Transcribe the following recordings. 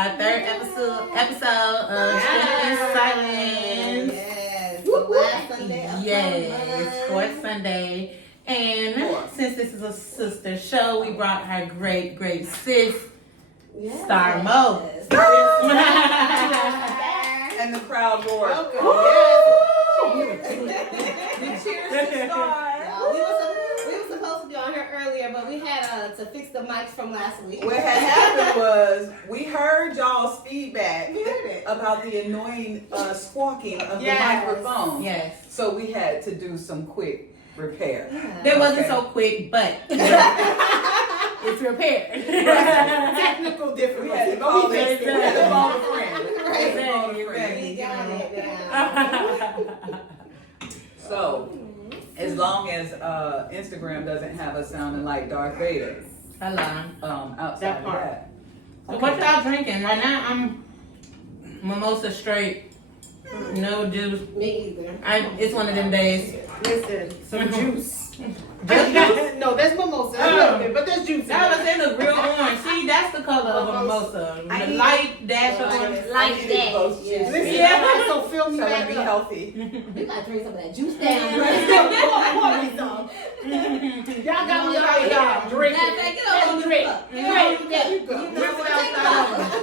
our third episode of Spinning in Silence. Yes, the last Sunday of Yes, fourth Sunday. And since this is a sister show, we brought our great sis, Star Mo. And the crowd roared. Cheers to Star. We were supposed to be on here earlier, but we had to fix the mics from last week. What had happened was we heard y'all's feedback about the annoying squawking of the microphone. Yes. So we had to do some quick repair. It wasn't so quick, but it's repaired. Technical difficulty. We had to call we had to call a friend. We got it. So, as long as Instagram doesn't have us sounding like Darth Vader, outside of that. So what y'all drinking? Right now I'm mimosa straight, no juice. Me either. It's one of them days. Listen, some juice. Just juice? No, there's mimosa. A little bit, but there's juice. That was in the real orange. See, that's the color of a mimosa. The light dash of orange. Like that. Listen, Yeah. so fill me So back be up. healthy. We gotta drink some of that juice down. Pour me some. Y'all got me like y'all. Drink it. Let's drink. Drink. There you go. Drink it outside.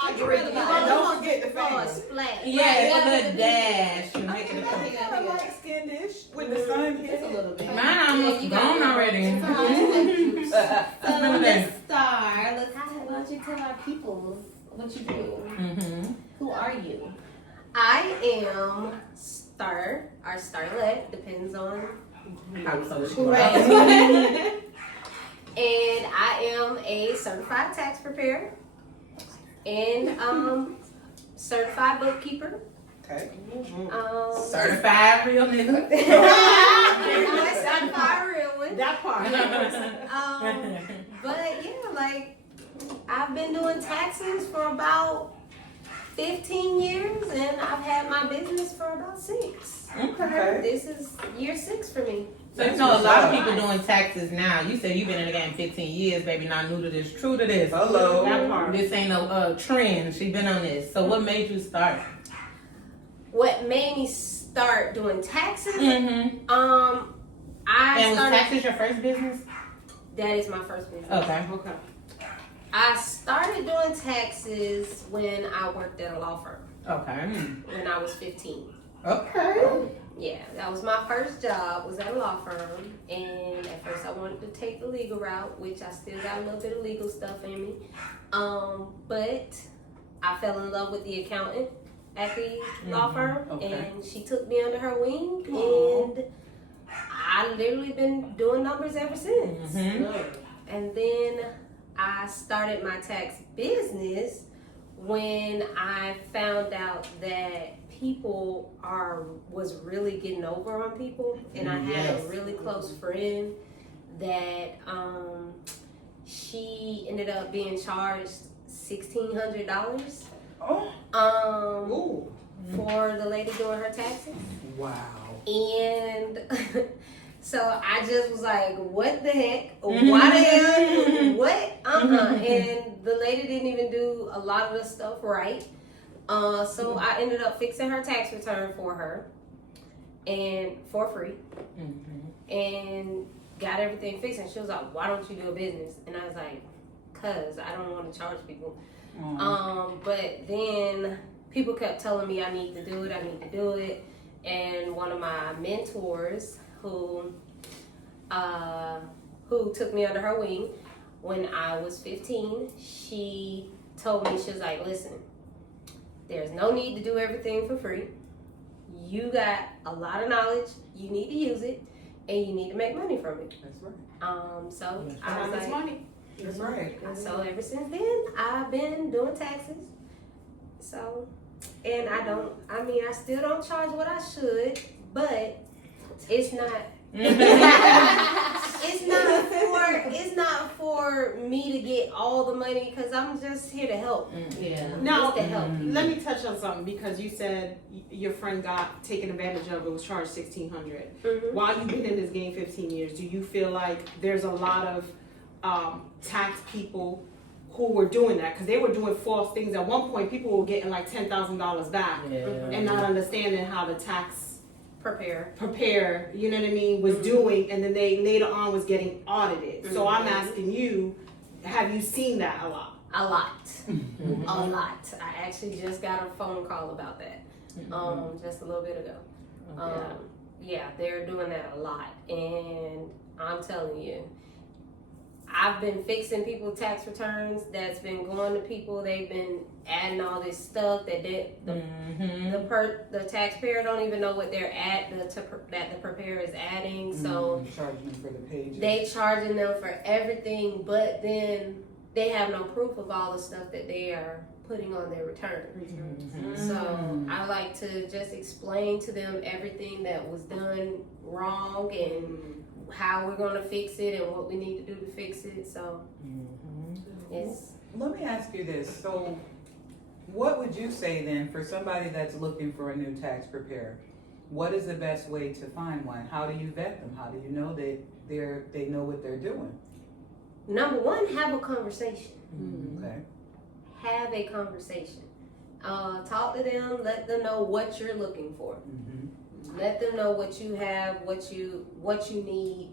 I drink it. Don't forget the Oh, fingers. splash. Yeah, it's a good dash. I think light skin dish with the sun Just a hitting. little bit. Mine almost gone already. It's all right. So Another day. let's start. Why don't you tell our people what you do? Who are you? I am Star, or Starlet, depends on How close you who are. I am. And I am a certified tax preparer and certified bookkeeper. Okay. Certified real nigga. Certified real one. That part. But yeah, like I've been doing taxes for about 15 years and I've had my business for about 6. Okay. This is year 6 for me. So you know a lot of people doing taxes now. You said you've been in the game 15 years, baby, not new to this, true to this. Hello. That part. This ain't no trend. She been on this. So what made you start? What made me start doing taxes? And I was started. taxes your first business? That is my first business. Okay. I started doing taxes when I worked at a law firm Okay. when I was 15. Okay. Yeah, that was my first job, was at a law firm. And at first I wanted to take the legal route, which I still got a little bit of legal stuff in me. But I fell in love with the accountant at the law firm. Okay. And she took me under her wing. And I literally been doing numbers ever since. And then I started my tax business when I found out that people was really getting over on people, and I had a really close friend that she ended up being charged $1,600 for the lady doing her taxes. Wow. And so I just was like, what the heck? Why the hell? What? And the lady didn't even do a lot of the stuff right. So I ended up fixing her tax return for her and for free. And got everything fixed. And she was like, why don't you do a business? And I was like, cause I don't want to charge people. But then people kept telling me I need to do it. And one of my mentors who took me under her wing when I was 15, she told me, she was like, listen, there's no need to do everything for free. You got a lot of knowledge, you need to use it, and you need to make money from it. That's right. So I was like, money. That's right. so ever since then, I've been doing taxes. So, and I still don't charge what I should, but it's not. It's not for me to get all the money, because I'm just here to help. Now, Just to help. let me touch on something, because you said your friend got taken advantage of, it was charged $1,600. While you've been in this game 15 years, do you feel like there's a lot of tax people who were doing that, because they were doing false things. At one point, people were getting like $10,000 back and not understanding how the tax prepare, you know what I mean, was doing, and then they later on was getting audited. So I'm asking you, have you seen that a lot? A lot. A lot. I actually just got a phone call about that just a little bit ago. Yeah, they're doing that a lot, and I'm telling you, I've been fixing people's tax returns that's been going to people. They've been adding all this stuff that the taxpayer don't even know what they're at, that the preparer is adding. So charging them for the pages. they charging them for everything, but then they have no proof of all the stuff that they are putting on their return. So I like to just explain to them everything that was done wrong and how we're going to fix it and what we need to do to fix it. So it's... Let me ask you this. So what would you say then for somebody that's looking for a new tax preparer? What is the best way to find one? How do you vet them? How do you know that they know what they're doing? Number one, have a conversation. Okay. Have a conversation. Talk to them. Let them know what you're looking for. Let them know what you have, what you need,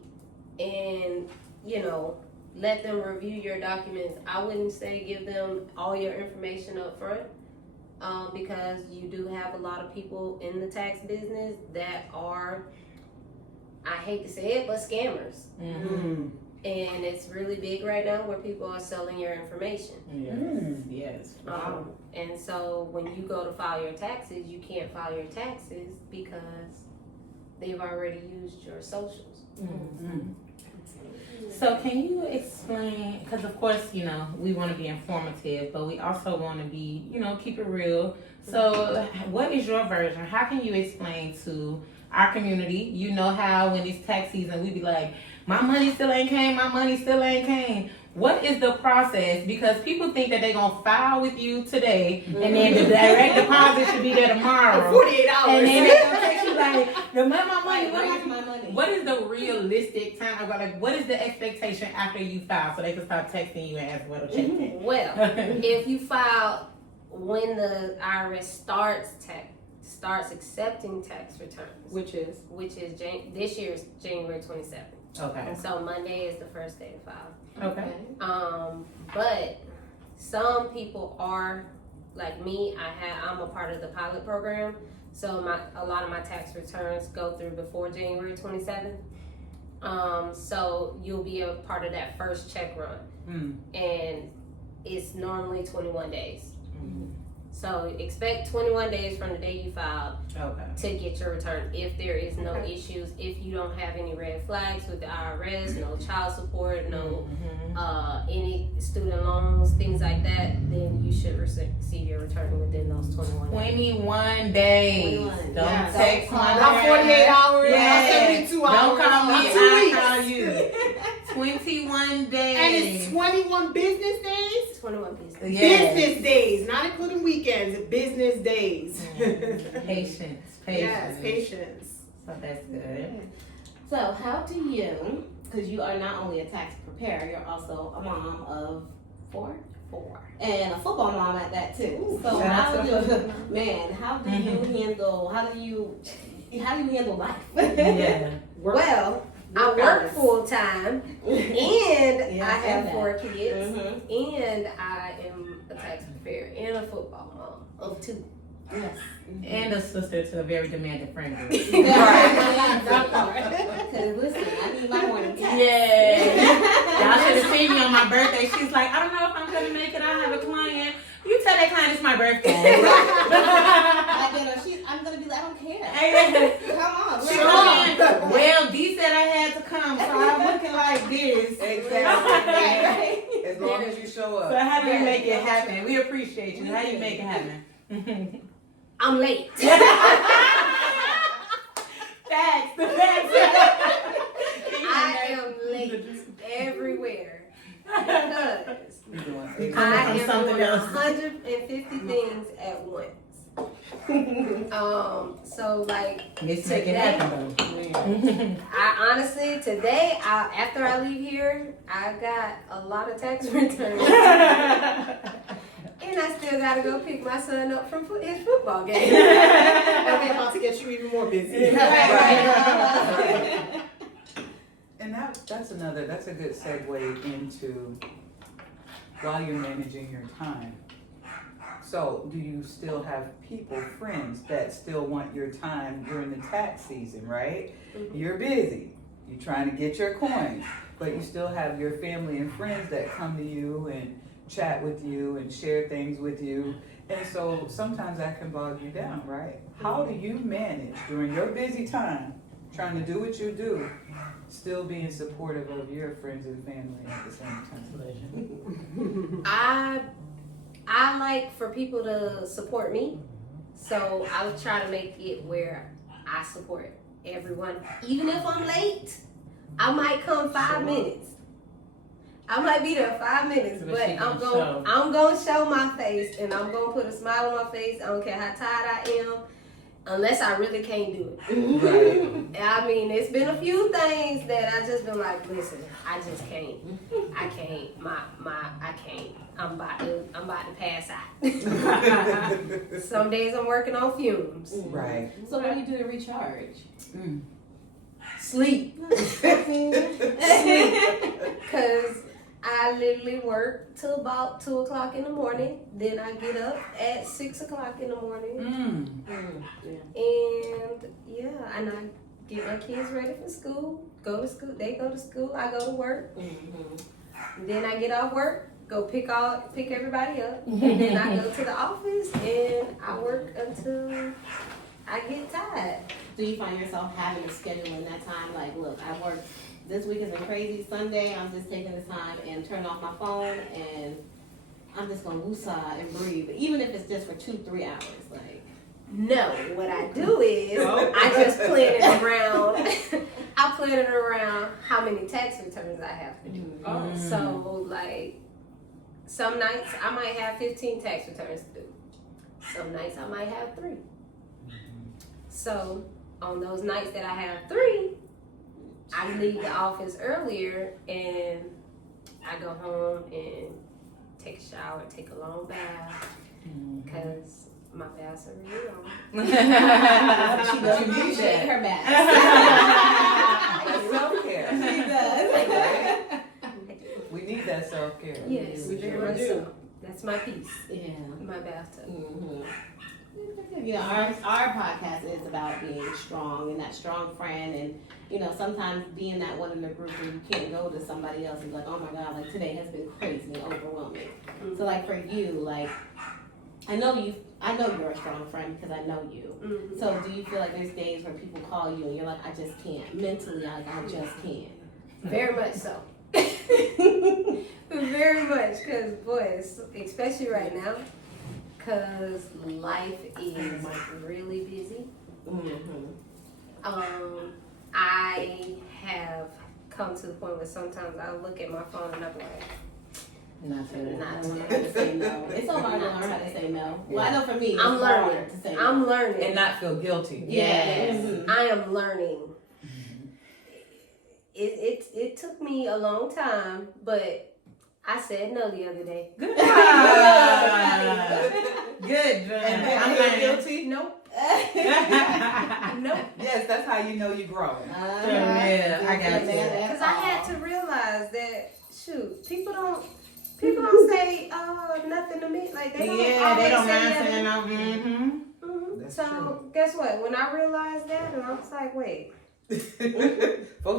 and let them review your documents. I wouldn't say give them all your information up front, because you do have a lot of people in the tax business that are, I hate to say it, but scammers. And it's really big right now where people are selling your information. Yes. And so when you go to file your taxes, you can't file your taxes because they've already used your socials. So can you explain, because of course, we want to be informative, but we also want to be, keep it real. So what is your version? How can you explain to our community, how when it's tax season, we be like, my money still ain't came, my money still ain't came. What is the process? Because people think that they're going to file with you today, and then the direct deposit should be there tomorrow. 48 hours. And then they're going to text you like, my money, Where's my money? what is the realistic time? Like, what is the expectation after you file so they can start texting you and ask what to check in? Well, if you file when the IRS starts accepting tax returns, Which is? this year's January 27th. Okay. And so Monday is the first day to file. Okay. But some people are like me. I'm a part of the pilot program, so a lot of my tax returns go through before January 27th. So you'll be a part of that first check run, and it's normally 21 days. So expect 21 days from the day you filed to get your return. If there is no issues, if you don't have any red flags with the IRS, no child support, no any student loans, things like that, then you should receive your return within those 21 days. 21 days. 21. Don't text my Not 48 hours, Yes. not 72 hours. Don't call me, not 2 I weeks. call you. 21 days. And it's 21 business days? 21 pieces. Yes. Business days, not including weekends, business days. Patience. Yes, patience. So that's good. So how do you, because you are not only a tax preparer, you're also a mom of four, and a football mom at that too. So how do you handle life? Yeah. Well, I work full time, and I have 4 kids, Mm-hmm. and I am a tax preparer and a football mom of 2. Yes. And a sister to a very demanding friend group. Because listen, I need my morning text. Yeah. Y'all should have seen me on my birthday. She's like, I don't know if I'm gonna make it. I have a client. You tell that client it's my birthday. I'm gonna be like, I don't care. Hey, Come on. she going, well, Dee said I had to come, so I'm looking like this. Exactly. Right. As long as you show up. So how do you make it happen? We appreciate you. How do you make it happen? I'm late. Facts. I am late everywhere because You're doing I from am something doing else. 150 things at once. So like Let's make it happen though. I honestly today, after I leave here, I got a lot of tax returns. And I still gotta go pick my son up from his football game. And they're about to get you even more busy. Right. And that's a good segue into while you're managing your time. So do you still have people, friends that still want your time during the tax season, right? Mhm. You're busy, you're trying to get your coins, but you still have your family and friends that come to you and chat with you and share things with you. And so sometimes that can bog you down, right? How do you manage during your busy time, trying to do what you do, still being supportive of your friends and family at the same time? I like for people to support me, so I would try to make it where I support everyone. Even if I'm late, I might come 5 minutes. I might be there 5 minutes, but I'm gonna show my face and I'm gonna put a smile on my face. I don't care how tired I am, unless I really can't do it. Right. I mean, it's been a few things that I just been like, listen, I just can't. I can't. I can't. I'm about to pass out. Some days I'm working on fumes. Right. So what do you do to recharge? Sleep. Cause I literally work till about 2 o'clock in the morning. Then I get up at 6 o'clock in the morning. And yeah, and I get my kids ready for school. Go to school. They go to school. I go to work. Then I get off work. Go pick everybody up. And then I go to the office and I work until I get tired. Do you find yourself having to schedule in that time? Like, look, I work. This week has been crazy. Sunday, I'm just taking this time and turn off my phone and I'm just gonna woosah and breathe. Even if it's just for 2-3 hours, like. No, what I do is I just plan it around. I plan it around how many tax returns I have to do. So like some nights I might have 15 tax returns to do. Some nights I might have 3. So on those nights that I have 3, I leave the office earlier and I go home and take a shower, take a long bath, because my baths are really long. She does appreciate her bath. That's self-care. She does. We need that self-care. Yes, We very sure much do. so. That's my piece, Yeah. my bathtub. You know, our podcast is about being strong and that strong friend, and you know, sometimes being that one in the group where you can't go to somebody else and be like, oh my god, like today has been crazy and overwhelming. So like for you, like I know you're a strong friend because I know you. So do you feel like there's days where people call you and you're like, I just can't mentally, I just can't? Very much so. Very much, because boys, especially right now, because life is really busy. I have come to the point where sometimes I look at my phone and I'm like, Not today. not I don't know today. how to say no. It's so hard to learn how to say no. Well, I know for me, it's I'm hard learning. to say no. I'm learning. And not feel guilty. Yes. I am learning. It took me a long time, but I said no the other day. Good job. Good job. And then I'm feel learning. guilty? Nope. Nope. Yes, that's how you know you're growing. Yeah, I got you. Because I had to realize that, shoot, people don't say nothing to me. Like they don't They don't mind nothing. saying no. That's So true. guess what? When I realized that, and I was like, wait, Folks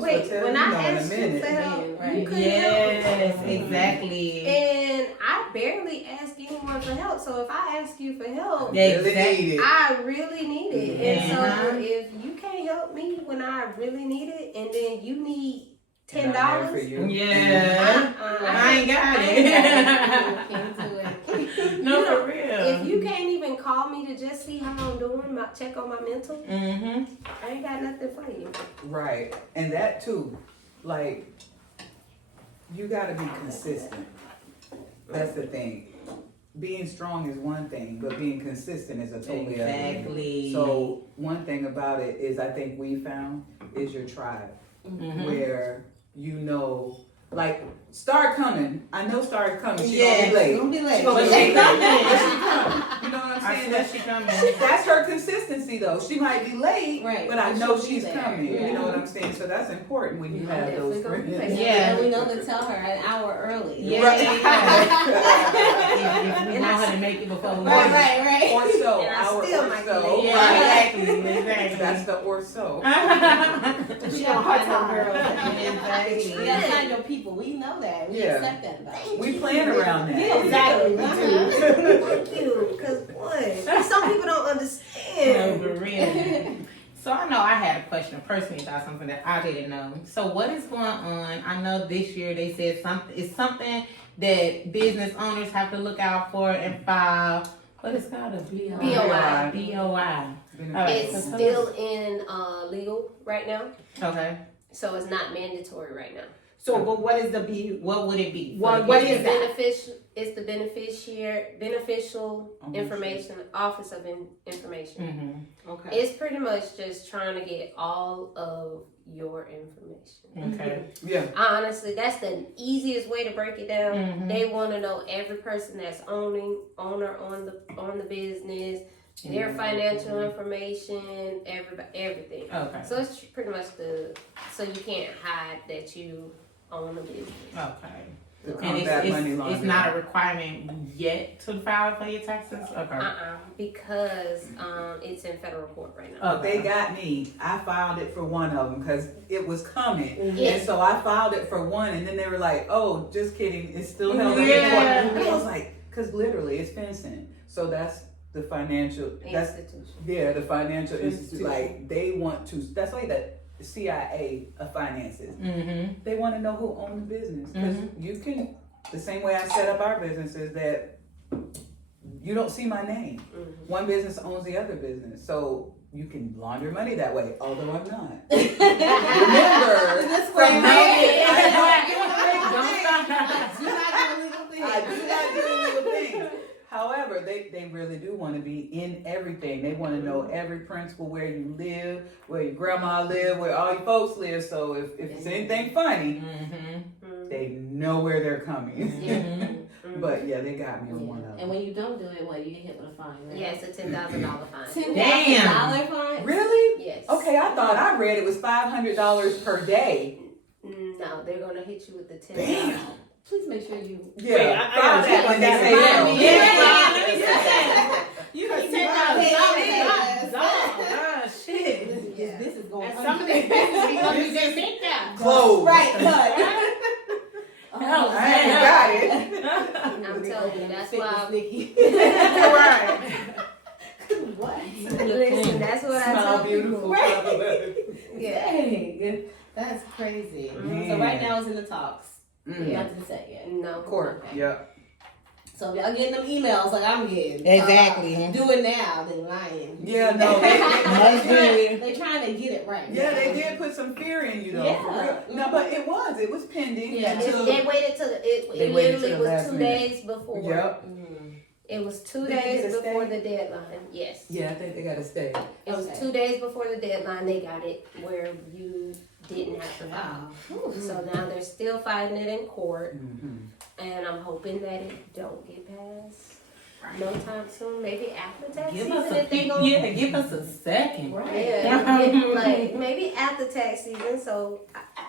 wait. will tell When you I no in a asked you minute. for help, Right. you couldn't help. Yes, exactly. And I barely ask anyone for help. So if I ask you for help, Yeah, Really exactly. need it. I really need it. And Uh-huh. so if you can't help me when I really need it, and then you need And I'm there for $10, you. Yeah. I ain't got it. Can't do it. No, for real. If you can't even call me to just see how I'm doing, check on my mental, I ain't got nothing for you. Right. And that too, like, you gotta be consistent. That's the thing. being strong is one thing, but being consistent is a totally other thing. Exactly. So one thing about it is I think we found is your tribe, where you know, like Star coming. I know Star's coming. She gonna be late. Don't be late. But she coming. You know what I'm I saying? swear she coming. That's her consistency though. She might be late, Right, but I but know she'll be she's there. coming. Yeah. You know what I'm saying? So that's important when you have those Definitely gonna friends. be Yeah. And we know to tell her an hour early. Yeah. If we know how to make it before we leave. Right. Or so, And I hour still or might be so. late. Yeah, exactly. That's the or so. She don't find no girls. Exactly. You gotta find your people. We know that. We Yeah. accept that about you. We plan around that. Yeah, exactly. We Thank you, because what? Some people don't No, understand. for real. So I know I had a question personally about something that I didn't know. So what is going on? I know this year they said it's something that business owners have to look out for and file. What is it called? A BOI. BOI. BOI. It's so- still in legal right now, Okay. so it's not mandatory right now. So, but what is the B? What would it be? What It's is the that? It's the beneficial information, Office of Information. Mm-hmm. Okay. It's pretty much just trying to get all of your information. Okay. Yeah. Honestly, that's the easiest way to break it down. Mhm. They want to know every person that's owner on the business, their financial information, everything. Okay. So it's pretty much so you can't hide that you own a business. Okay. To And combat money it's laundering. not a requirement yet to file for your taxes? Okay. Because it's in federal court right now. But they got me. I filed it for one of them because it was coming. Yes. And so I filed it for one, and then they were like, oh, just kidding. It's still held up in Yeah. court. And I was like, because literally it's fencing. So that's the financial, Institution. the financial institute. Like, they want to, that's like the CIA of finances. Mm-hmm. They want to know who owns the business. Because you can, the same way I set up our business is that you don't see my name. One business owns the other business. So you can launder money that way, although I'm not. Remember, This from way, I do not do illegal things. However, they really do want to be in everything. They want to know every principle, where you live, where your grandma live, where all your folks live. So if it's anything funny, they know where they're coming. But yeah, they got me on one of them. And when you don't do it, what, you get hit with a fine, right? Yeah, it's a $10,000 fine. Damn. $10,000 fine? Really? Yes. Okay, I thought I read it was $500 per day. No, they're gonna hit you with the $10,000. Damn. Please make sure you. Yeah, Wait, I gotta check when they that. say no. Let me say You can Yes. Ah, shit. This is going And some of these businesses be gonna be their big down. Close. Right, cut. Oh, I ain't got it. I'm telling you, that's why. Right. What? Listen, that's what I Smile tell beautiful. people. Yeah. Dang, that's crazy. Man. So right now it's in the talks. Mm. Nothing set yet. No. Court. Okay. Yeah. So if y'all getting them emails like I'm getting. Exactly. Do it now, they lying. Yeah, no. They trying to get it right. Yeah, now. they did put some fear in you though. Yeah. For real. No, but it was pending. Yeah. until- They waited till it They waited literally till the was last 2 minute. days before. Yep. It was 2 Did they days get a before stay? the deadline. Yes. Yeah, I think they gotta stay. It was Okay. 2 days before the deadline. They got it where you didn't have to file. Wow. So now they're still fighting it in court, Mm-hmm. and I'm hoping that it don't get passed no time soon. Maybe after tax Give season us if they gonna. give us a second. Right. Yeah, like maybe after tax season, so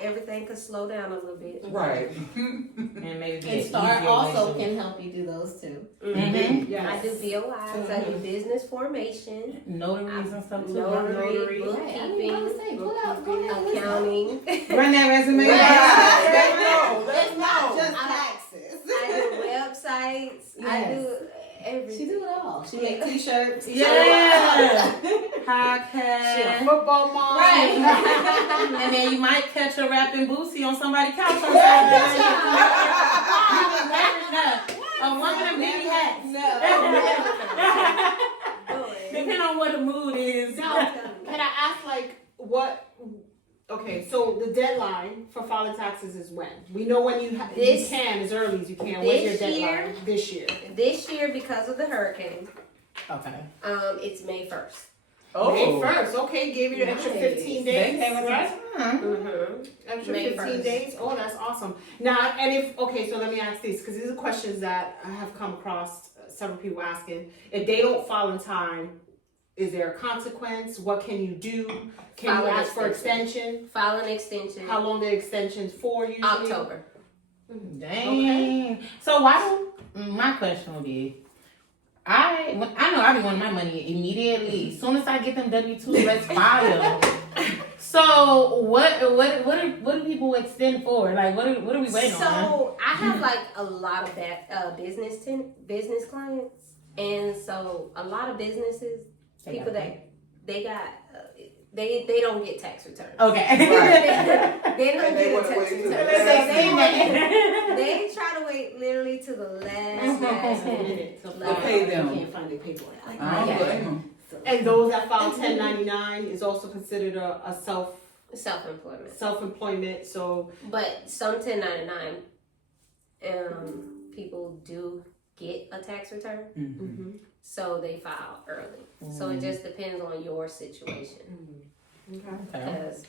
everything could slow down a little bit. Right. And maybe And an Star easier also way. can help you do those too. Mhm. I do BOIs, I do business formation, Notaries and stuff too. notary, Right. I didn't want to say, pull out, accounting. Run that resume. It's not just taxes. I do websites. I do She everything. do it all. She make t-shirts. Yeah. She a Podcast. football mom. Right. And then you might catch her rapping Boosie on somebody's couch on Saturday. You will never know. A woman of many hats. Depending on what the mood is. Now, can I ask, like, what Okay, so the deadline for filing taxes is when? We know when you This- can, as early as you can. When's your this deadline? year. This year. This year, because of the hurricane, Okay. it's May 1st. May Oh, 1st. Okay, gave you an extra 15 days. They came with right? Mm-hmm. Extra May 15 1st. days. Oh, that's awesome. Now, and if okay, so let me ask these because these are questions that I have come across several people asking. If they don't file in time, is there a consequence? What can you do? Can File you an ask for extension? File an extension. How long the extension's for usually? October. Dang. So why don't my question would be? I know I be wanting my money immediately. As soon as I get them W-2s, let's file. So what do people extend for? Like what are we waiting on? So I have like a lot of that business clients, and so a lot of businesses, people that they don't get tax returns. Okay. They don't And they get a wanna tax wait till return. the So last they try to wait literally to the last minute. to pay them. Can't find their paperwork. I don't Yeah. blame them. And those that file 1099 is also considered a Self-employment. self-employment. So But some 1099 people do get a tax return, Mhm. so they file early. So it just depends on your situation. Because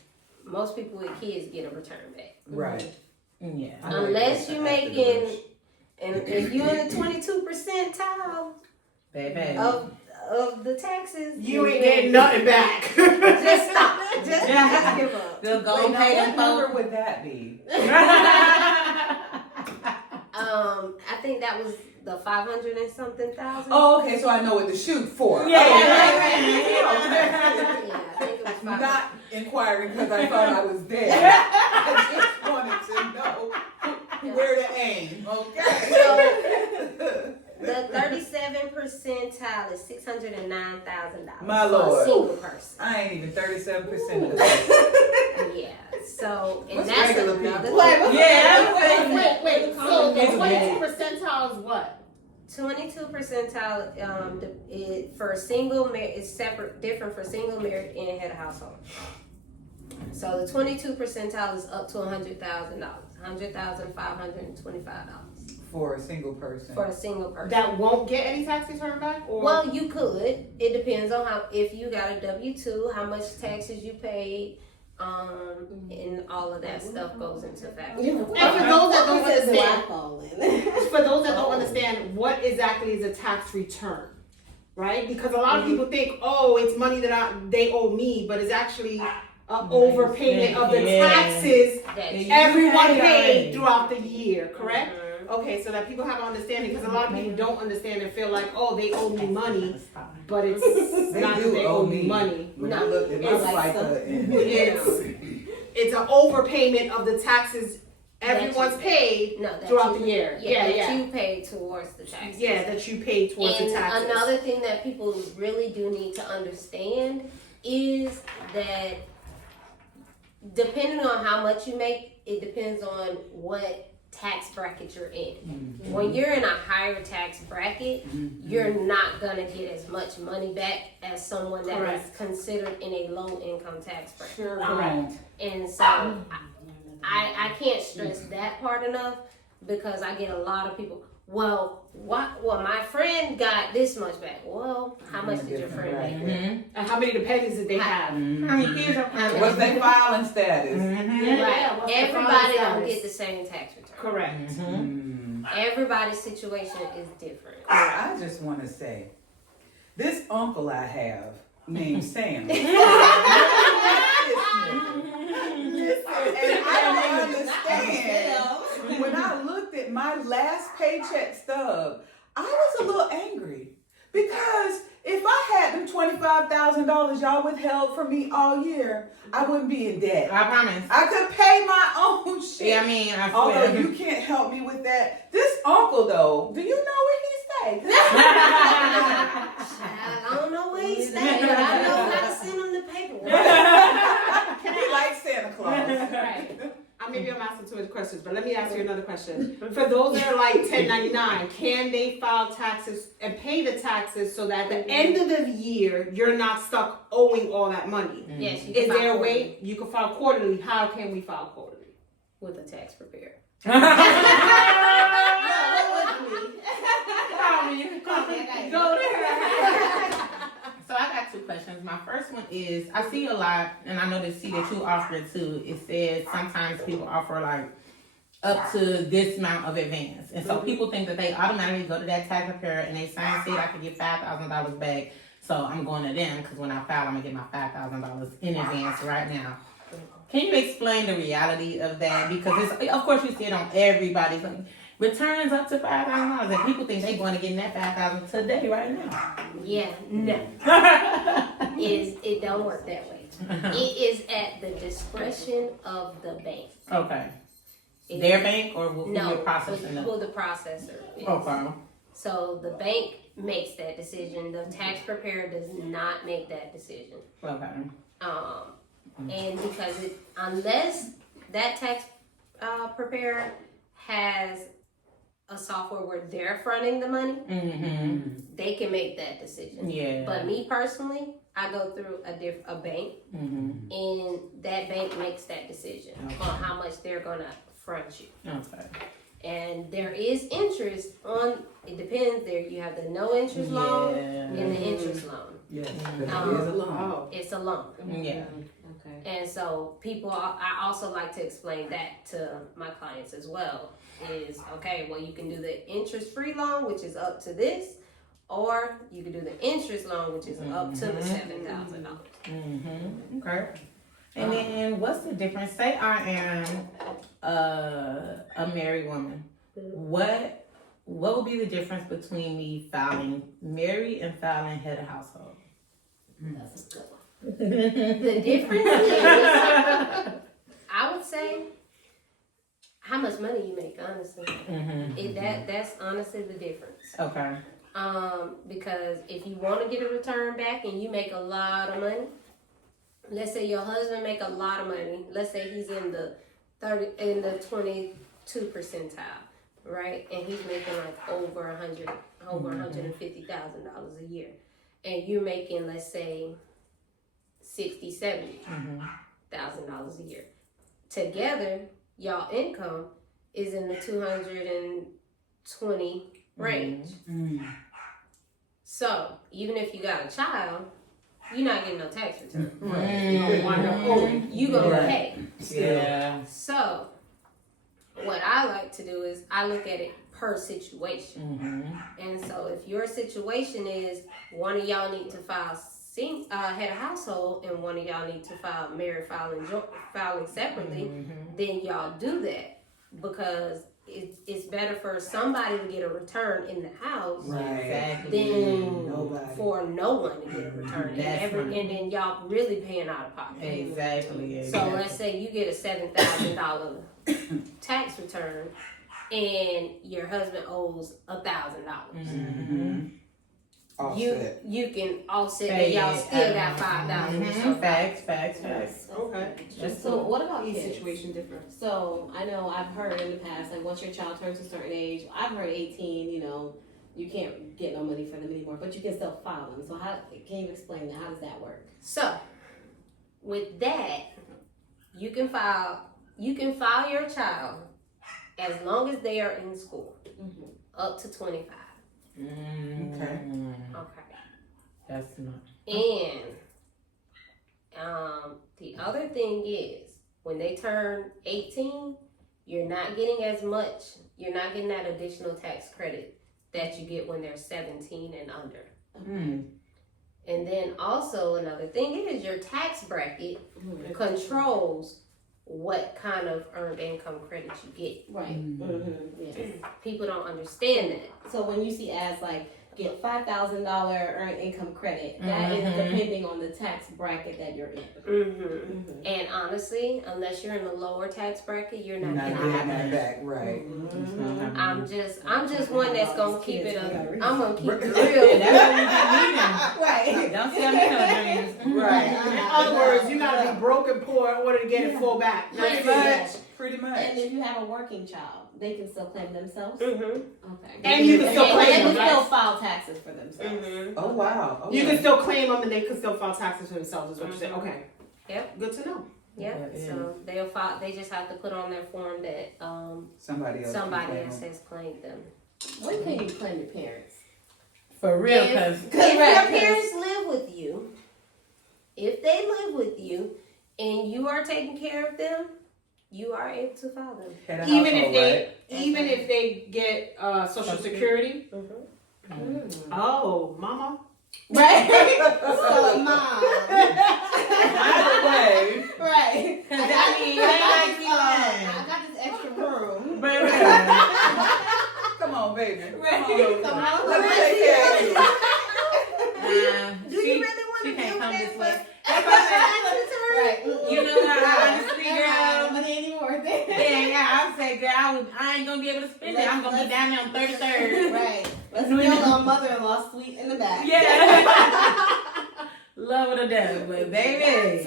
most people with kids get a return back. Right. Yeah. I like Unless that you after the making, rush. and if you're in the 22 percentile Baby. of the taxes, you ain't getting nothing back. Just stop. Just give up. They'll go Wait, now pay what them number folks. would that be? I think that was the 500 and something thousand. Oh, okay, so I know what to shoot for. Yeah. Yeah, I think it was 500. Not inquiring because I thought I was dead. I just wanted to know where to aim. Okay. So the 37 percentile is $609,000. My for Lord. a single person. I ain't even 37% of that. Yeah. So and What's that's regular another people? thing. Wait. So the 22 percentile is what? 22 percentile for single is separate, different for single, married, and head of household. So the 22 percentile is up to $100,000, $100,525 For a single person. for a single person. That won't get any tax return back? Or? Well, you could. It depends on how, if you got a W-2, how much taxes you paid, and all of that stuff goes into factor. And for those that don't understand, blackballing. for those that don't understand, what exactly is a tax return, right? Because a lot of people think, oh, it's money that they owe me, but it's actually an overpayment of the Yeah. taxes That you everyone paid paid already. throughout the year, correct? Mhm. Okay, so that people have an understanding, because a lot of people don't understand and feel like, oh, they owe me money, but it's They not that do they owe owe me. me money. When I No. looked at my It's like FICA and It's an overpayment of the taxes everyone's That you paid No, that throughout you, the year. Yeah, that Yeah. you pay towards the taxes. Yeah, that you paid towards And the taxes. another thing that people really do need to understand is that depending on how much you make, it depends on what tax bracket you're in. Mm-hmm. When you're in a higher tax bracket, you're not gonna get as much money back as someone that is Correct. considered in a low income tax bracket. sure Correct. And so I can't stress that part enough, because I get a lot of people, well, my friend got this much back. Well, how much did your friend Right. make? Mm-hmm. And how many dependents did they have? How many kids are What's their filing status? Mm-hmm. Yeah, Right. what's the Everybody filing don't status? get the same tax return. Correct. Mm-hmm. Everybody's situation is different. I just want to say, this uncle I have named Sam. And I don't understand. When I looked at my last paycheck stub, I was a little angry because if I had them $25,000 y'all withheld from me all year, I wouldn't be in debt. I promise. I could pay my own shit. Yeah, I mean, I Although swear. you can't help me with that. This uncle though, do you know where he stays? I don't know where he stayed, but I know how to send him the paperwork. He likes Santa Claus. Right. maybe I'm asking too many questions, but let me ask you another question. For those that are like 1099, can they file taxes and pay the taxes so that at the end of the year, you're not stuck owing all that money? Yes, you can Is file there a quarterly way you can file quarterly? How can we file quarterly? with a tax preparer. Go there. So I got two questions. My first one is, I see a lot, and I know that you offer it too. It says sometimes people offer like up to this amount of advance, and so people think that they automatically go to that tax preparer and they sign say I can get $5,000 back. So I'm going to them because when I file, I'm gonna get my $5,000 in advance right now. Can you explain the reality of that? Because it's, of course you see it on everybody's like, returns up to $5,000, and people think they're going to get that $5,000 today, right now. Yeah, no. It don't work that way. It is at the discretion of the bank. Okay. Their bank or who No, you're processing them? who the processor is. Okay. So the bank makes that decision. The tax preparer does not make that decision. Okay. And because unless that tax preparer has a software where they're fronting the money, they can make that decision. Yeah. But me personally, I go through a bank, and that bank makes that decision on how much they're gonna front you. Okay. And there is interest on. It depends. There you have the no interest loan and the interest loan. Yes, it is a loan. It's a loan. Yeah. Okay. And so I also like to explain that to my clients as well. Is okay, well you can do the interest-free loan, which is up to this, or you can do the interest loan, which is up to the $7,000. Okay. And then what's the difference? Say I am a married woman. What would be the difference between me filing married and filing head of household? That's a good one. The difference is, I would say, how much money you make, honestly. That's honestly the difference. Okay. Because if you want to get a return back and you make a lot of money, let's say your husband make a lot of money. Let's say he's in the 22 percentile, right? And he's making like over $150,000 a year, and you're making, let's say, $60,000-$70,000 a year. Together, y'all income is in the 220 range. So even if you got a child, you're not getting no tax return. You gonna pay. Yeah. So what I like to do is I look at it per situation. And so if your situation is one of y'all need to file head of household and one of y'all need to file married filing separately, then y'all do that, because it's better for somebody to get a return in the house than for no one to get a return. And then y'all really paying out of pocket. Exactly. So let's say you get a $7,000 tax return and your husband owes $1,000. You can offset that y'all still got $5,000. Facts. Okay. So what about Each kids? situation different. So I know I've heard in the past, like once your child turns a certain age, I've heard 18, you can't get no money for them anymore, but you can still file them. So how can you explain that? How does that work? So with that, you can file your child as long as they are in school, up to 25. Okay. That's not. And the other thing is, when they turn 18, you're not getting as much. You're not getting that additional tax credit that you get when they're 17 and under. And then also another thing is your tax bracket controls what kind of earned income credit you get. Right. Yes. People don't understand that. So when you see ads like get $5,000 earned income credit, that is depending on the tax bracket that you're in. And honestly, unless you're in the lower tax bracket, you're not Not getting getting that. that back, right? I'm just one that's gonna keep it up. I'm gonna keep it real. Right. Don't tell me no dreams. Right. In other words, you gotta be broke and poor in order to get it full back. Pretty much. Pretty much. And if you have a working child, they can still claim themselves. Mm-hmm. Okay. And you can still And claim they them, can right? still file taxes for themselves. Mm-hmm. Oh wow. Okay. You can still claim them and they can still file taxes for themselves, is what you're saying. Okay. Yep. Good to know. Yeah. So they'll file. They just have to put on their form that somebody else. somebody else has claimed them. When can you claim your parents? For real, because If your parents live with you, if they live with you, and you are taking care of them, you are able to file them. Head of Even household, if they get Social Security. Mm-hmm. Oh, mama. Right. So, mom. Either way. Right. I mean, I got this extra room. Come on, baby. Right. Come on. Let me take care of you. Do you really want she to can't deal come with this that way. Right. You know what, honestly, girl. Money anymore. Yeah, I say, girl, I ain't gonna be able to spend it. I'm gonna be down there on 33rd. Right. Let's build our mother-in-law suite in the back. Yeah. Love it or death, but baby.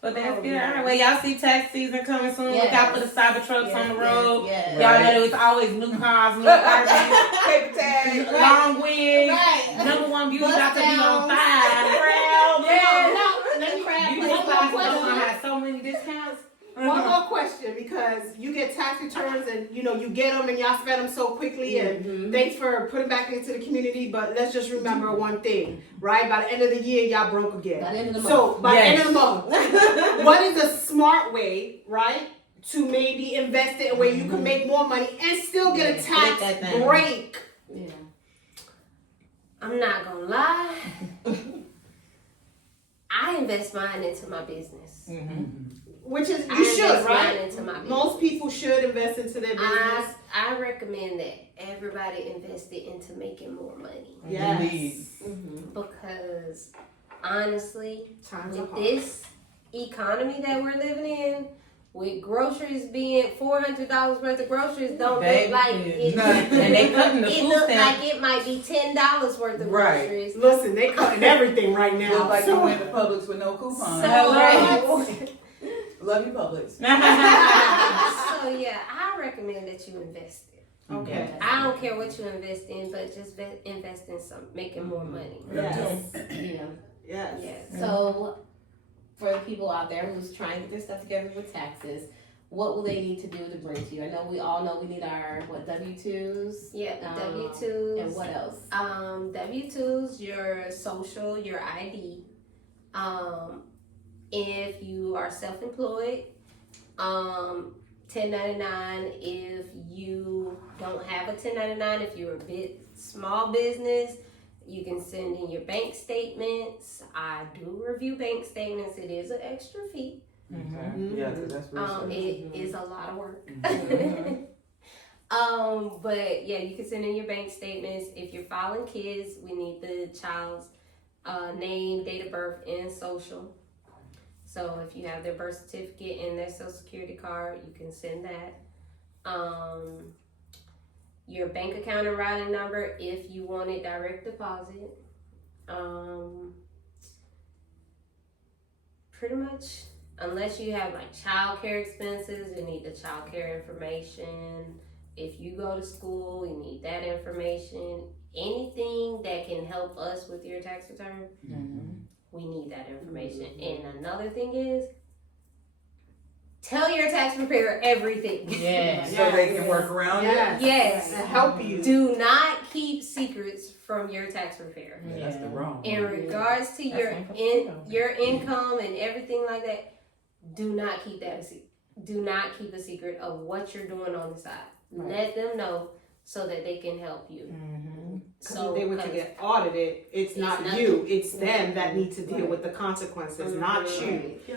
But that's good. All right. Well, y'all see tax season coming soon. Look out for the cyber trucks on the road. Yes. Y'all know it's always new cars, new RVs, Paper tag. long wigs. Right. Number one beauty Bust about to be on downs. fire. Crowd. Yeah. Let me grab Beauty one supplies more gonna question. have so many discounts. One more question, because you get tax returns and you get them and y'all spend them so quickly, and thanks for putting back into the community. But let's just remember one thing, right? By the end of the year, y'all broke again. By the end of the month. So by the end Yes. of the month, what is a smart way, right, to maybe invest it where you can make more money and still get a Split that tax thing. break? Yeah. I'm not gonna lie. I invest mine into my business. Which is I you should, invest mine right? into my business. Most people should invest into their business. I recommend that everybody invest it into making more money. Yes. Indeed. Because honestly, Times are with hard. this economy that we're living in, with groceries being $400 worth of groceries, don't Baby, look like it. and they cutting the It food look stamp. like it might be $10 worth of Right. groceries. Listen, they cutting everything right now. Look like so, you went to Publix with no coupon. So, Love you, Publix. so yeah, I recommend that you invest it. okay. I don't care what you invest in, but just invest in some making more money. Yes. Yeah. Yes. Yes. So, for the people out there who's trying to get their stuff together with taxes, what will they need to do to bring to you? I know we all know we need our W-2s. Yeah, And W-2s. what else? W-2s, your social, your ID. If you are self-employed, 1099. If you don't have a 1099, if you're a small business, you can send in your bank statements. I do review bank statements. It is an extra fee. Yeah, 'cause that's research. It is a lot of work. Mhm. But yeah, you can send in your bank statements. If you're filing kids, we need the child's name, date of birth, and social. So if you have their birth certificate and their social security card, you can send that. Your bank account and routing number if you want it direct deposit. Pretty much, unless you have like child care expenses, you need the child care information. If you go to school, you need that information. Anything that can help us with your tax return, we need that information. And another thing is, tell your tax preparer everything. Yes. So they can work around it. Yes. Yes. To help you. Do not keep secrets from your tax preparer. Yeah, that's the wrong In one. regards to your income and everything like that, do not keep that a secret. Do not keep a secret of what you're doing on the side. Right. Let them know so that they can help you. So if they were to get audited, it's not you, it's them that need to deal with the consequences, not you. If you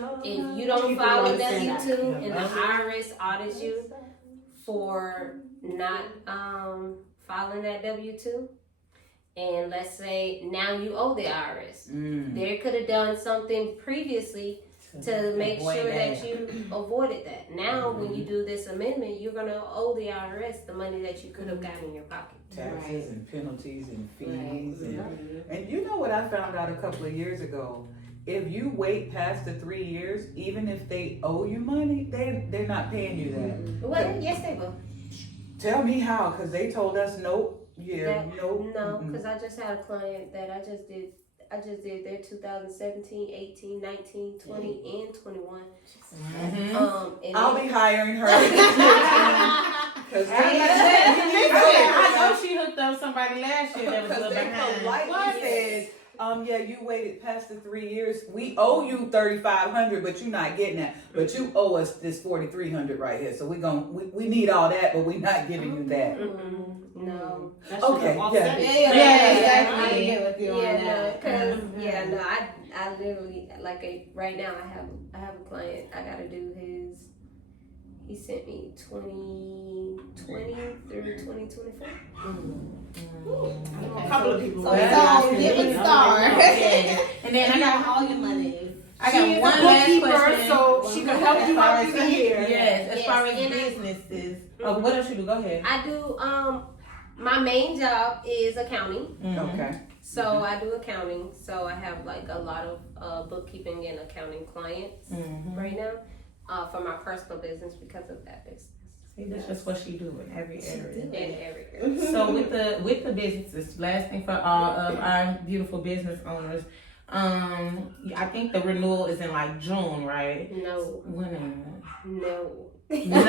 don't People file a understand that. W-2 and the IRS audits you for not filing that W-2, and let's say now you owe the IRS, they could have done something previously to make sure that you avoided that. Now, when you do this amendment, you're gonna owe the IRS the money that you could have gotten in your pocket. Taxes and penalties and fees and you know what I found out a couple of years ago if you wait past the 3 years, even if they owe you money, they're not paying you that. Well, yes, they will. Tell me how, because they told us nope. Yeah, nope. No, because I just had a client that I just did their 2017, 18, 19, 20, and 21. And I'll be hiring her. Because I know she hooked up somebody last year that was a little they behind. politely said, yeah, you waited past the 3 years. We owe you $3,500, but you're not getting that. But you owe us this $4,300 right here. So we need all that, but we're not giving you that. No. Okay, Yeah, exactly. I get with you on Yeah, that. no, I literally right now I have a client. I gotta do his. He sent me 2020 through 2024. Okay. A couple of people. So get with Star. And then I got all your money. I got one last question. So she can help you out through the year. Yes, as Yes, far as and businesses. Oh, what else you do? Go ahead. I do. My main job is accounting. Okay. So I do accounting. So I have like a lot of bookkeeping and accounting clients right now for my personal business because of that business. See, that's just what she do in every area. In every area. So with the businesses, last thing for all of our beautiful business owners, I think the renewal is in like June, right? No. When is No. it? No.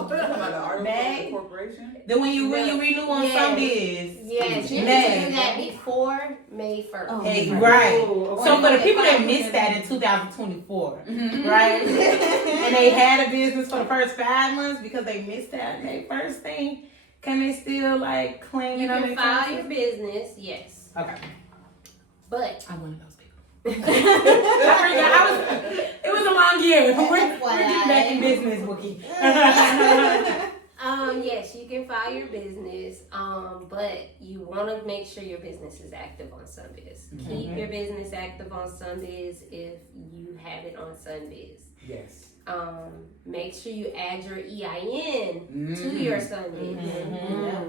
About the article of the corporation? Then when you renew on Yes. Sundays. Yes, you May. can do that before May 1st. Oh. Hey, Right. right. Oh, So for the people that okay. missed that in 2024, right? And they had a business for the first 5 months because they missed that May 1st thing, can they still like claim You it on can their file taxes? your business, yes. Okay. But I'm one of those people. It was a long year. We're getting back in business, Wookie. yes, you can file your business. But you want to make sure your business is active on Sundays. Keep your business active on Sundays if you have it on Sundays. Yes. Make sure you add your EIN to your Sundays.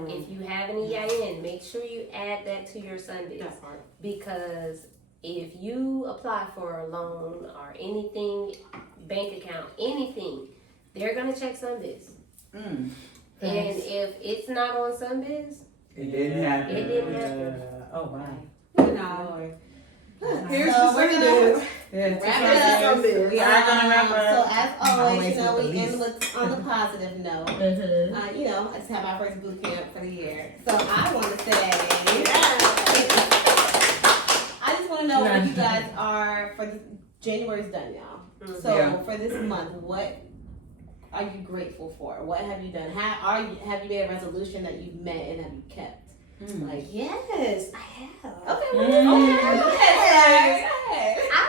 If you have an EIN, make sure you add that to your Sundays. That's hard. Because if you apply for a loan or anything, bank account, anything, they're gonna check Sundays. And if it's not on Sundays, It didn't happen. it didn't happen. Oh wow. No. Here's So the we're Sundays. Yeah, wrap it up. we are gonna wrap up. So as always, you know, with we the end least. with on the positive note. You know, let's have our first boot camp for the year. So I want to say, I just want to know what you guys are for this. January's done, y'all. So Yeah. for this month, what are you grateful for? What have you done? Have you made a resolution that you've met and have you kept? Like, Yes, I have. okay, I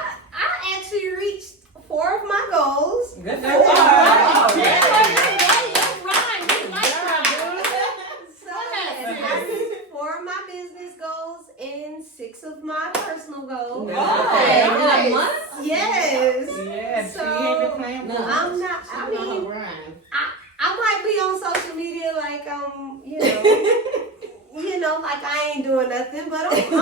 actually reached 4 of my goals. Good for Wow. So, Yeah. yes, I reached 4 of my business goals and 6 of my personal goals. Okay. In a month? Yes. Yeah, So, she ain't been playing. No. I'm not, I mean, I might be on social media like like I ain't doing nothing, but I'm keeping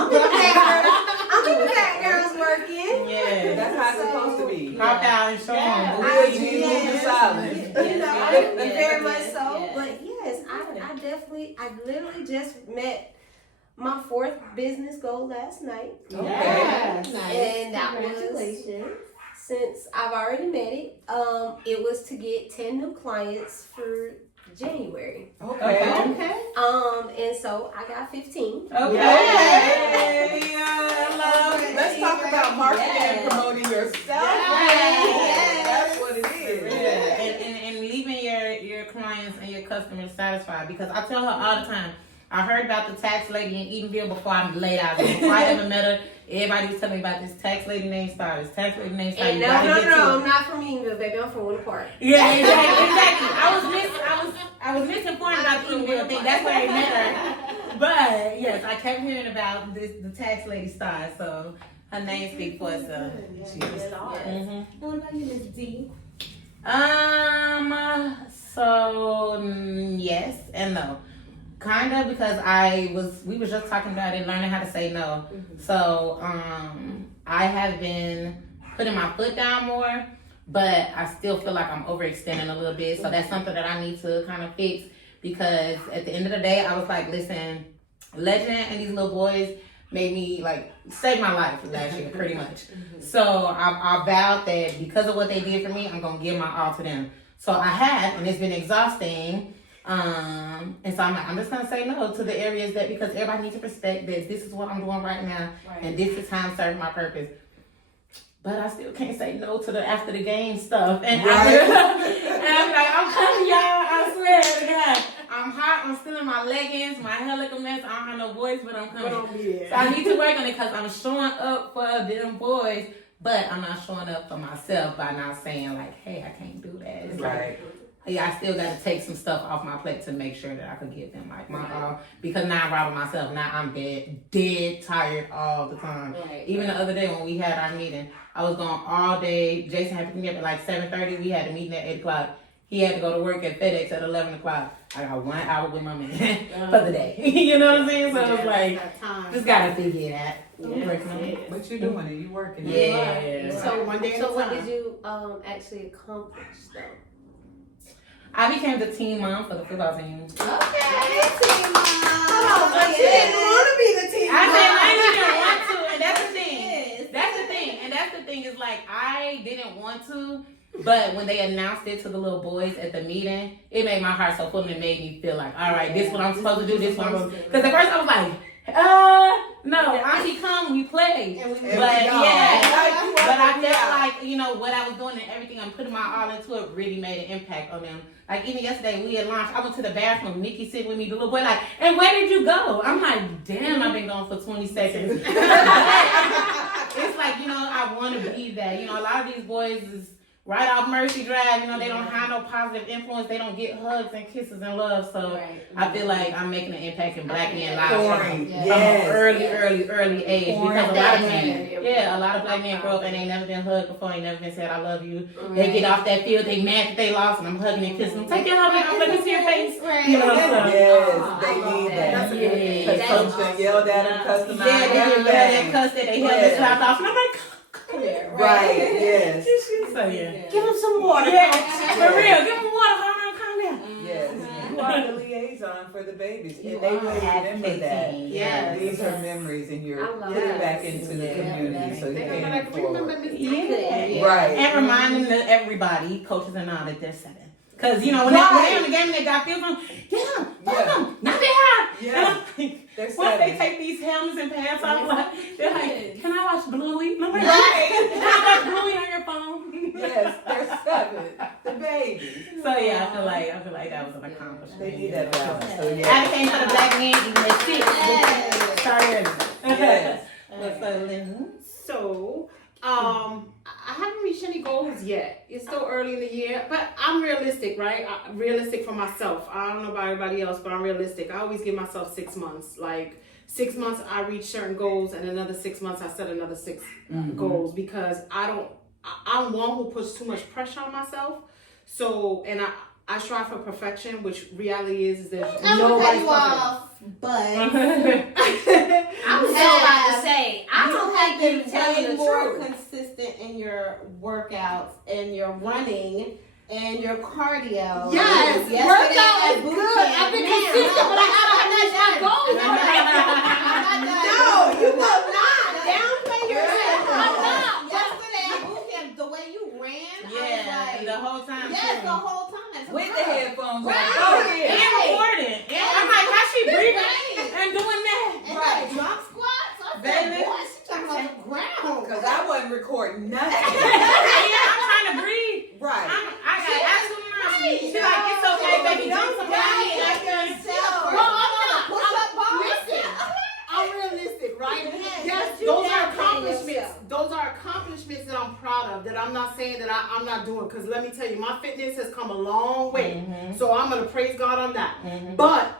that girls working. Yeah. That's how it's supposed to be. Pop out and show Yeah. them. We'll be moving silent. Very much yes, so. yes. But yes, I literally just met my 4th business goal last night. Yeah. Nice. And that was, Congratulations. since I've already met it, it was to get 10 new clients for January. Okay. Okay. And so I got 15. Okay. Yay. Let's talk about marketing and promoting yourself. Yes. That's what it is. Yeah. And leaving your clients and your customers satisfied, because I tell her all the time, I heard about the tax lady in Edenville before I'm laid out. Before I ever met her, everybody was telling me about this tax lady named Star. This tax lady named Star. And You no, gotta get to I'm it. not from Edenville, baby. I'm from Winter Park. Yeah, exactly. I was misinformed about the Edenville thing. That's where I met her. But yes, I kept hearing about the tax lady Star. So her name speaks for itself. She's a star. What about you, Miss D? So yes and no. Kind of, because we was just talking about it, learning how to say no. So, I have been putting my foot down more, but I still feel like I'm overextending a little bit. So that's something that I need to kind of fix, because at the end of the day, I was like, listen, Legend and these little boys made me like save my life last year, pretty much. So I vowed that because of what they did for me, I'm gonna give my all to them. So I have, and it's been exhausting. And so I'm like, I'm just gonna say no to the areas that, because everybody needs to respect that this is what I'm doing right now, and this is how I'm serving my purpose. But I still can't say no to the after the game stuff. And, and I'm like, I'm coming, y'all. I swear to God. I'm hot. I'm still in my leggings, my hair like a mess. I don't have no voice, but I'm coming. So I need to work on it, because I'm showing up for them boys, but I'm not showing up for myself by not saying like, hey, I can't do that. It's like, yeah, I still got to take some stuff off my plate to make sure that I could give them like my all, because now I'm robbing myself. Now I'm dead tired all the time. Even the other day when we had our meeting, I was gone all day. Jason had to pick me up at like 7:30. We had a meeting at 8 o'clock. He had to go to work at FedEx at 11 o'clock. I got 1 hour with my man for the day. You know what I'm saying? So it's like, just got to figure it out. I'm working on it. But you're doing it. You're working. Yeah. So one day. So what did you actually accomplish though? I became the team mom for the football team. Okay, team mom. But you didn't want to be the team I mom. said I didn't want to, and that's the thing. That's the thing, and that's the thing is like I didn't want to, but when they announced it to the little boys at the meeting, it made my heart so full, and it made me feel like, all right, this is what I'm supposed to do. This is what I'm supposed to do. Because at first I was like, no, Auntie come, we play. But I felt like, you know, what I was doing and everything, I'm putting my all into it, really made an impact on them. Like even yesterday, we had lunch, I went to the bathroom, Nikki sitting with me, the little boy like, and where did you go? I'm like, damn, I've been gone for 20 seconds. It's like, you know, I want to be that. You know, a lot of these boys is right off Mercy Drive, you know, they don't have no positive influence. They don't get hugs and kisses and love. So I feel like I'm making an impact in black men lives from an early age. Because a lot of black men grow up and they never been hugged before, ain't never been said I love you. They get off that field, they mad that they lost, and I'm hugging and kissing them. Take your hug off, let me see your face. You know what I'm saying? They need that. Because Coach done yelled at them, cussed them out. They yelled at, cussed it, they held their slap off, and I'm like, yes. So yeah. Give him some water. Yeah, for real. Give him water. Calm down. Yes. You are the liaison for the babies, and they will remember that. Yes. These are memories, and you're putting back into the community, so you They're can like, move forward. remember Miss Yeah. Right. And reminding everybody, coaches and all, that they're 7. Because, you know, when they're in the game and they got feels on, get them, fuck them, not that high. Yeah. And I'm like, They're once they 7. take these helmets and pants off, like, they're like, can I watch Bluey? And I'm like, Right. can I watch Bluey on your phone? Yes, they're 7. The babies. So yeah, I feel like that was an accomplishment. They need that balance. So yeah. Advocate for the black men, even at 6. Sorry. Yes. What's up, Lynn? So, I haven't reached any goals yet. It's still early in the year, but I'm realistic, right? Realistic for myself. I don't know about everybody else, but I'm realistic. I always give myself 6 months. Like 6 months, I reach certain goals, and another 6 months, I set another 6 goals, because I'm one who puts too much pressure on myself. So, and I strive for perfection, which reality is there's nobody's perfect. But I'm so about to say, I you don't have think been you telling way the more truth. consistent in your workouts and your running and your cardio. Yes, Yesterday workout at is boot good. camp. I've been Man, consistent, but I haven't reached my goals. No, you will not downplay yourself. I'm not. Yesterday at boot camp, the way you ran, I was like, the whole time. yes, the whole time. With the headphones on. Right. Oh, And yeah. recording. And I'm like, how she breathing and doing that? And like drop squats. I said, Baby. boy, she talking about the ground. Because I wasn't recording nothing. Yeah, I'm trying to breathe. Right. I got asthma. She's like, it's okay, baby. Drink some Right, water. like yourself. No, I'm not. Push up bar. Listen, I'm realistic, right? Yes, Yes, you those are definitely accomplishments. yourself. Those are accomplishments that I'm proud of. That I'm not saying that I'm not doing. Because let me tell you, my fitness has come a long way. So I'm gonna praise God on that. But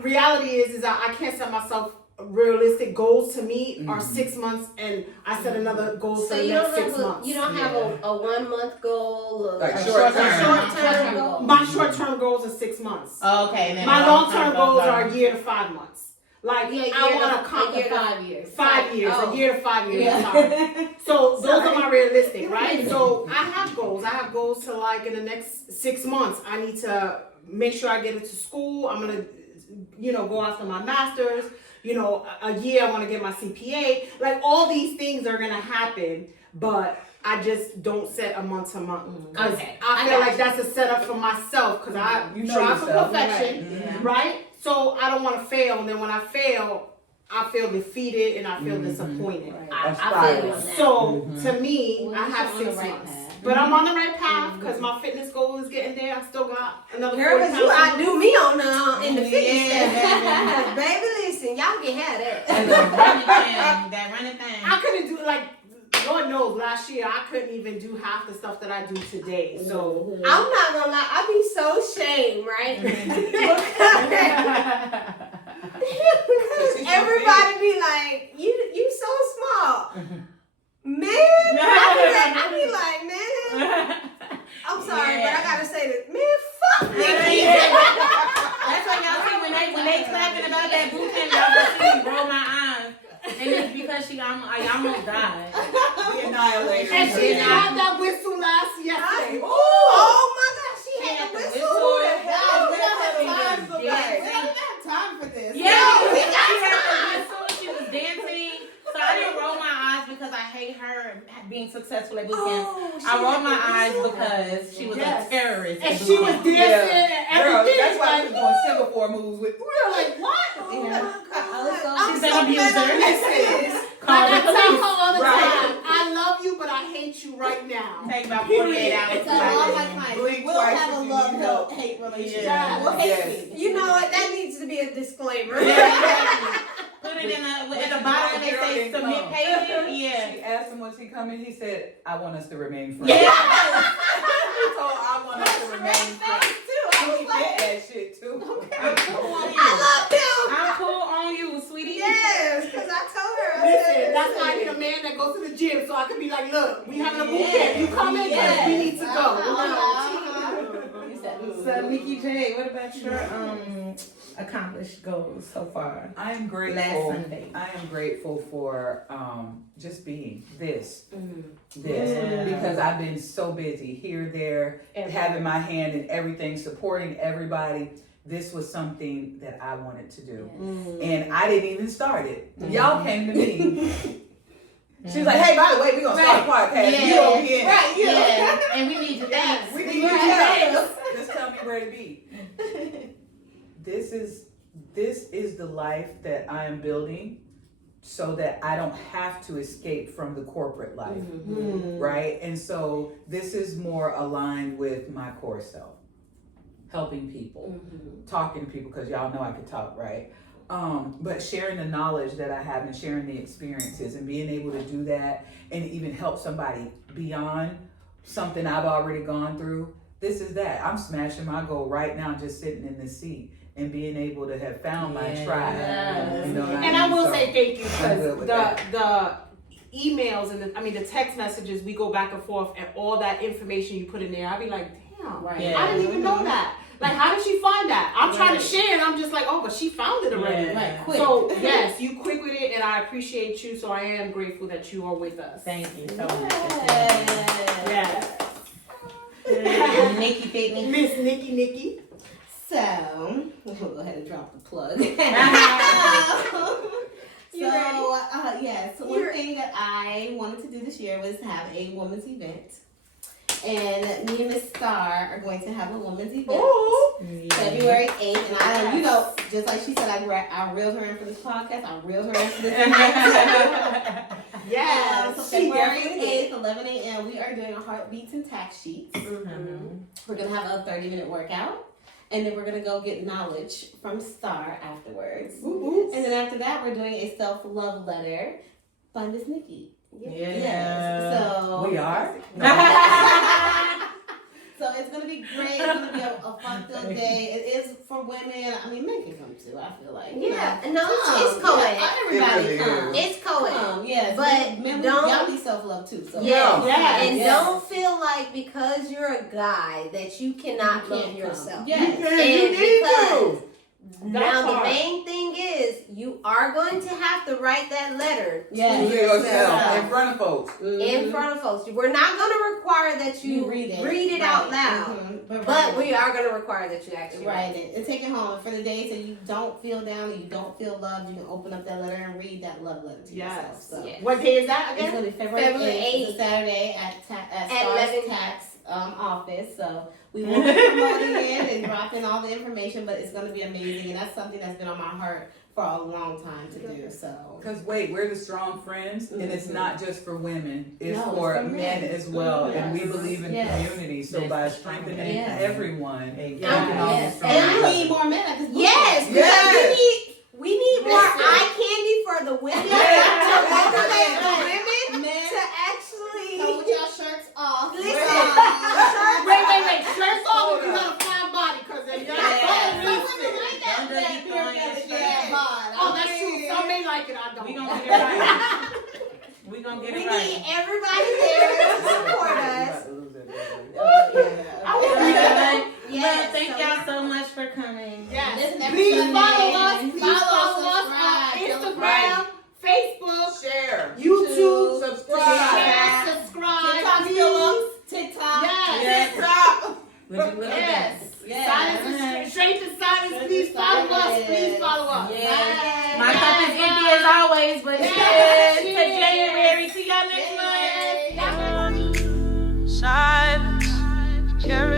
reality is I can't set myself realistic goals to meet are 6 months, and I set another goal for So the you next don't 6 have months. you don't have a 1 month goal or Like a short term. short-term goal. My short-term goals are 6 months. Okay. And then My the long-term goals goals are a year to 5 months. Like, Yeah, I year want to- to accomplish a year to 5 years. 5 years, Oh. a year to 5 years. Yeah. Sorry. So those Sorry. are my realistic, right? So I have goals. I have goals to like in the next 6 months. I need to make sure I get into school. I'm gonna, go after my master's. A year I want to get my CPA. Like all these things are gonna happen, but I just don't set a month to month because Okay. I I feel got like that's a setup for myself because I You know strive for yourself. perfection, Right. right? So I don't want to fail, and then when I fail, I feel defeated and I feel Mhm. disappointed. I feel you on that. So to me, Well, I you're have on the 6 right months, path. but I'm on the right path because my fitness goal is getting there. I still got another Girl, 40 but you pounds. outdo me on the in the fitness Yeah. stuff. Baby, listen, y'all can have And that. the that running thing. I couldn't do like Lord knows last year I couldn't even do half the stuff that I do today. So I'm not gonna lie, I be so ashamed, right? Because everybody be like, you so small. Man, I be like, man, I'm sorry, but I gotta say this. Man, fuck Nikki. That's why y'all see when they clapping about that boot camp, y'all can see me roll my eyes. And it's because I almost died. The annihilator. and she had that whistle last yesterday. Oh my gosh, she had had a the whistle. whistle. Who the hell? We don't have time for Yeah. that. We don't have time for this. Yeah, we she got had the whistle. She was dancing. So I didn't roll my eyes because I hate her being successful at boot camp. Oh, I rolled my had the eyes whistle. because she was Yes. a terrorist. And at she boot was camp. dancing and Girl, everything. that's why Like, we was doing Singapore moves with. we were like, what? Oh Yeah. my God. so I'm she's so an abuser. glad I missed this. Call Like I the tell police. her all the Right. time, I love you, but I hate you right now. Take about 48 hours. So all my clients Blink will twice have a if you love need help. hate relationship. Yeah. Will hate Yes. me. You know what? That needs to be a disclaimer. Yeah. Put it in at the bottom when they say Gerald submit didn't payment. Yeah. She asked him, was he coming? He said, I want us to remain friends. Yeah. So I want us to remain friends. He did that shit too. I'm cool on you. I love him. I'm cool on you, sweetie. Yes, because I told her. I Listen, said, that's why I need a man that goes to the gym so I can be like, look, we having a boot camp. You come in, Yes. we need to go. You said, So Nikki J, what about your accomplished goals so far? I am Last grateful. Sunday. I am grateful for just being this Yeah. because I've been so busy here, there, having my hand in everything, supporting everybody. This was something that I wanted to do, and I didn't even start it. Y'all came to me. She was like, "Hey, by the way, we gonna start a podcast. Yeah. You don't be in it. right, Yeah, and we need your thanks. We need Right. your help. Just tell me where to be." This is the life that I am building, so that I don't have to escape from the corporate life, right? And so this is more aligned with my core self, helping people, talking to people, because y'all know I can talk, right? But sharing the knowledge that I have and sharing the experiences and being able to do that and even help somebody beyond something I've already gone through. This is that. I'm smashing my goal right now, just sitting in this seat and being able to have found my tribe. You know what And I will So, say thank you I'm good because with the emails and the text messages, we go back and forth, and all that information you put in there, I'll be like, damn, Right. Yeah. I didn't even know that. Like, how did she find that? I'm trying Right. to share, and I'm just like, oh, but she found it already. Yeah. Right, quick. So yes, you quick with it, and I appreciate you. So I am grateful that you are with us. Thank you so much. Yes. Nikki Pitney. Miss Nikki. So, we'll go ahead and drop the plug. You ready? Yes, one thing that I wanted to do this year was have a women's event. And me and Miss Star are going to have a women's event February 8th. And I, just like she said, I reeled her in for this podcast. I reeled her in for this event. Yes. So she February definitely did. 8th, 11 a.m., we are doing heartbeats and tax sheets. We're going to have a 30-minute workout. And then we're going to go get knowledge from Star afterwards. And then after that, we're doing a self-love letter by Miss Nikki. Yes. Yes. So We are? So it's gonna be great. It's gonna be a fun-filled day. It is for women. I mean, men can come too. I feel like. Yeah, You no, know. it's co-ed. Yeah, everybody It really come. It's co-ed. Yes, But men, don't- y'all need self-love too. So Yes. Yes. And Yes. don't feel like because you're a guy that you cannot You love can't yourself. come. Yes. You And need because to. Now the part. main thing is you are going to have to write that letter Yes. to To yourself, yourself in front of folks. in front of folks. We're not going to require that you read it out loud, but we are going to require that you actually write it and take it home. For the days that you don't feel down and you don't feel loved, you can open up that letter and read that love letter to yourself. So Yes. What day is that it's again? gonna be February February 8th. It's a Saturday at S.I.S 11. tax office. So we will be promoting it and dropping all the information, but it's gonna be amazing, and that's something that's been on my heart for a long time to do. So Because wait, we're the strong friends, and it's not just for women; it's No, it's for for men men. as well. And we Yes. believe in Yes. community. So by strengthening Yes. everyone, we Exactly. can all be yes, stronger. and we need more men at this. Yes, boot because Yes. we need more Listen. eye candy for the women Yes. to motivate the Yes. women Men, to actually come with y'all shirts off. listen. Wait. Shirts off if you got a fine body, because if y'all Yeah. don't Some listen. women like that. Don't just be throwing your shit. Oh, that's true. Some may like it, I don't. We gonna get it right. We gonna get We it need right. everybody there to support us. Yes, Thank so- y'all so much for coming. Yes. Listen, every Please Sunday. follow us. Please Follow, follow us subscribe, on Instagram, Facebook, Share, YouTube, subscribe. share, subscribe. TikTok please. still up. TikTok. Yes. Yes. Stop. Would you look at that? Yes. Silence is straight to silence. Please follow us. Please follow us. Yes. Bye. My cup is empty as always, but Yes. cheers to January. See y'all next month. Yay. Silence, carry